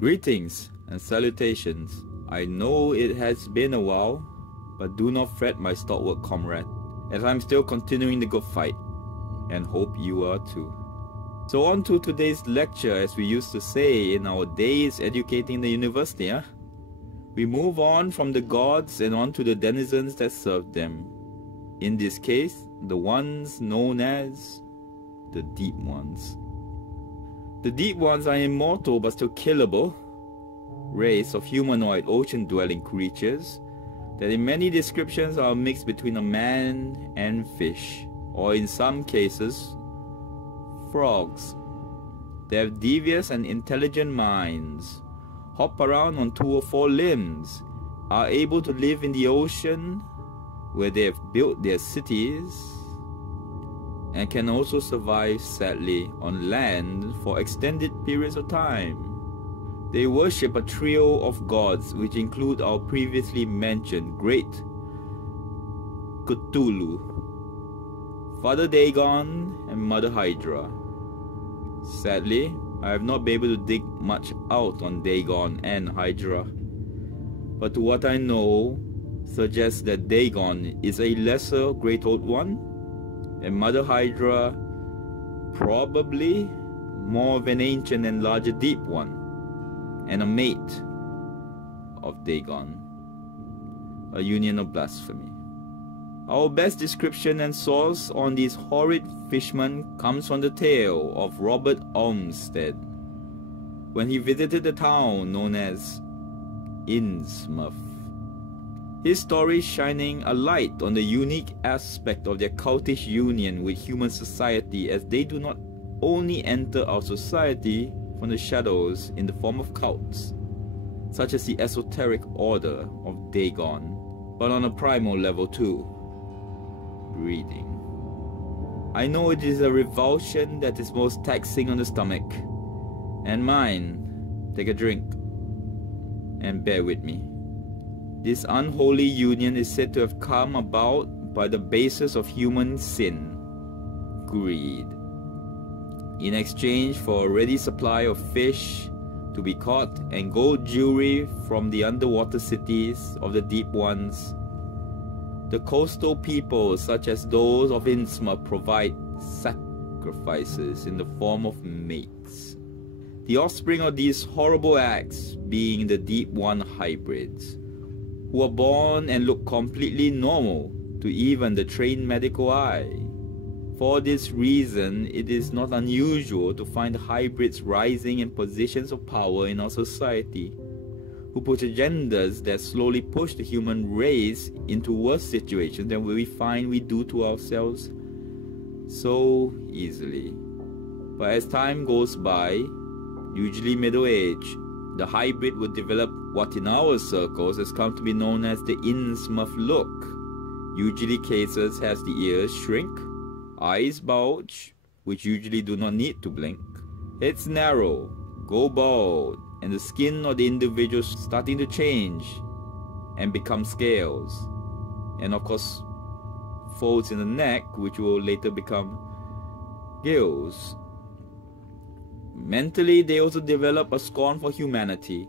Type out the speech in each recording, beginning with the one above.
Greetings and salutations. I know it has been a while, but do not fret, my stalwart comrade, as I'm still continuing the good fight, and hope you are too. So on to today's lecture, as we used to say in our days educating the university, huh? We move on from the gods and on to the denizens that serve them. In this case, the ones known as the Deep Ones. The Deep Ones are immortal but still killable race of humanoid ocean-dwelling creatures that in many descriptions are a mix between a man and fish, or in some cases, frogs. They have devious and intelligent minds, hop around on 2 or 4 limbs, are able to live in the ocean where they have built their cities, and can also survive sadly on land for extended periods of time. They worship a trio of gods which include our previously mentioned great Cthulhu, Father Dagon, and Mother Hydra. Sadly, I have not been able to dig much out on Dagon and Hydra, but to what I know suggests that Dagon is a lesser Great Old One, and Mother Hydra probably more of an ancient and larger Deep One, and a mate of Dagon, a union of blasphemy. Our best description and source on these horrid fishmen comes from the tale of Robert Olmsted, when he visited the town known as Innsmouth. His story shining a light on the unique aspect of their cultish union with human society, as they do not only enter our society from the shadows in the form of cults, such as the esoteric order of Dagon, but on a primal level too, breeding. I know it is a revulsion that is most taxing on the stomach, and mine. Take a drink, and bear with me. This unholy union is said to have come about by the basis of human sin, greed. In exchange for a ready supply of fish to be caught and gold jewelry from the underwater cities of the Deep Ones, the coastal peoples such as those of Innsmouth provide sacrifices in the form of mates. The offspring of these horrible acts being the Deep One hybrids, who are born and look completely normal to even the trained medical eye. For this reason, it is not unusual to find hybrids rising in positions of power in our society, who push agendas that slowly push the human race into worse situations than we find we do to ourselves so easily. But as time goes by, usually middle age, the hybrid would develop what in our circles has come to be known as the Innsmouth look. Usually cases has the ears shrink, eyes bulge, which usually do not need to blink, heads narrow, go bald, and the skin of the individual starting to change and become scales, and of course folds in the neck, which will later become gills. Mentally, they also develop a scorn for humanity,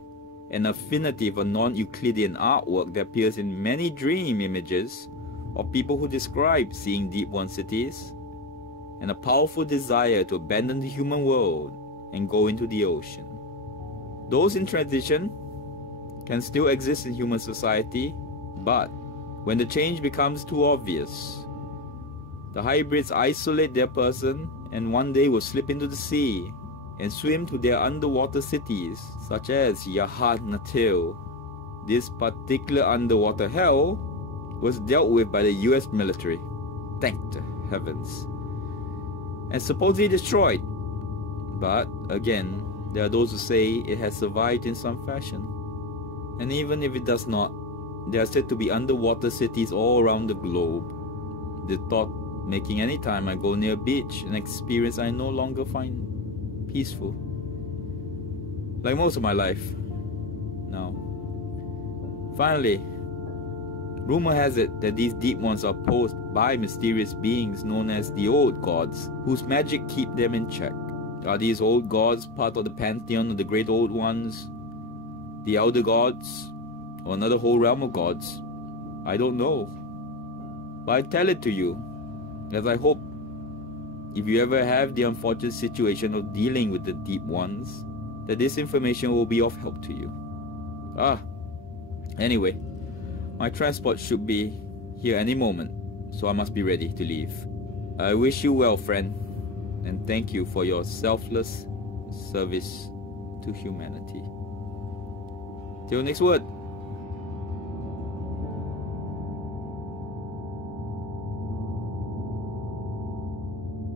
an affinity for non-Euclidean artwork that appears in many dream images of people who describe seeing Deep One cities, and a powerful desire to abandon the human world and go into the ocean. Those in transition can still exist in human society, but when the change becomes too obvious, the hybrids isolate their person and one day will slip into the sea and swim to their underwater cities, such as Yahad Natil. This particular underwater hell was dealt with by the US military, thank the heavens, and supposedly destroyed. But again, there are those who say it has survived in some fashion. And even if it does not, there are said to be underwater cities all around the globe. The thought making any time I go near a beach an experience I no longer find peaceful, like most of my life now. Finally, rumor has it that these Deep Ones are posed by mysterious beings known as the Old Gods, whose magic keep them in check. Are these old gods part of the pantheon of the Great Old Ones, the elder gods, or another whole realm of gods. I don't know. But I tell it to you, as I hope, if you ever have the unfortunate situation of dealing with the deep ones, that this information will be of help to you. Anyway, my transport should be here any moment, so I must be ready to leave. I wish you well, friend, and thank you for your selfless service to humanity. Till next word.